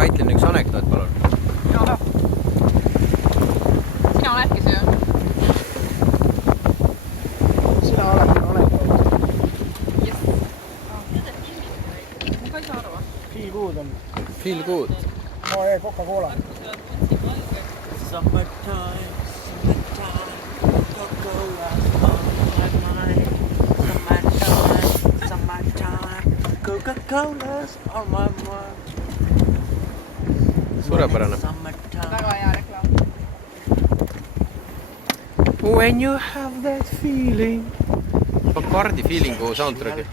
Kaitlin üks anekdoot, palun. Jaa, sina oledki see. Sina oledki anekdoot. Yes. Ma ka ei saa aru. Feel good on. Feel good. No ei, Coca-Cola. Summertime, Coca-Cola on my mind. Summertime, Coca-Cola's on my mind. Suurepärane. Väga hea reklaam. When you have that feeling. Bacardi feelingu soundtracki.